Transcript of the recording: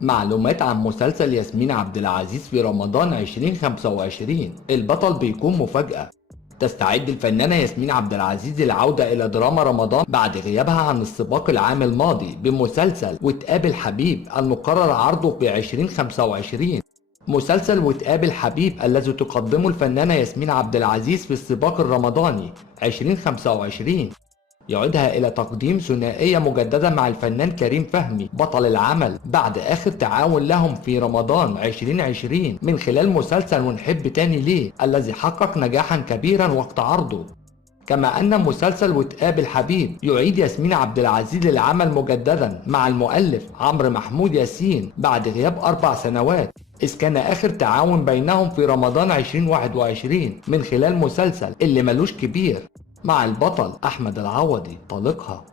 معلومات عن مسلسل ياسمين عبد العزيز في رمضان 2025. البطل بيكون مفاجأة. تستعد الفنانة ياسمين عبد العزيز للعودة إلى دراما رمضان بعد غيابها عن السباق العام الماضي بمسلسل وتقابل حبيب المقرر عرضه في 2025. مسلسل وتقابل حبيب الذي تقدمه الفنانة ياسمين عبد العزيز في السباق الرمضاني 2025 يعودها إلى تقديم ثنائية مجددة مع الفنان كريم فهمي بطل العمل بعد آخر تعاون لهم في رمضان 2020 من خلال مسلسل ونحب تاني ليه الذي حقق نجاحا كبيرا وقت عرضه. كما أن مسلسل وتقابل حبيب يعيد ياسمين عبد العزيز للعمل مجددا مع المؤلف عمرو محمود ياسين بعد غياب 4 سنوات، إذ كان آخر تعاون بينهم في رمضان 2021 من خلال مسلسل اللي ملوش كبير مع البطل أحمد العوضي طليقها.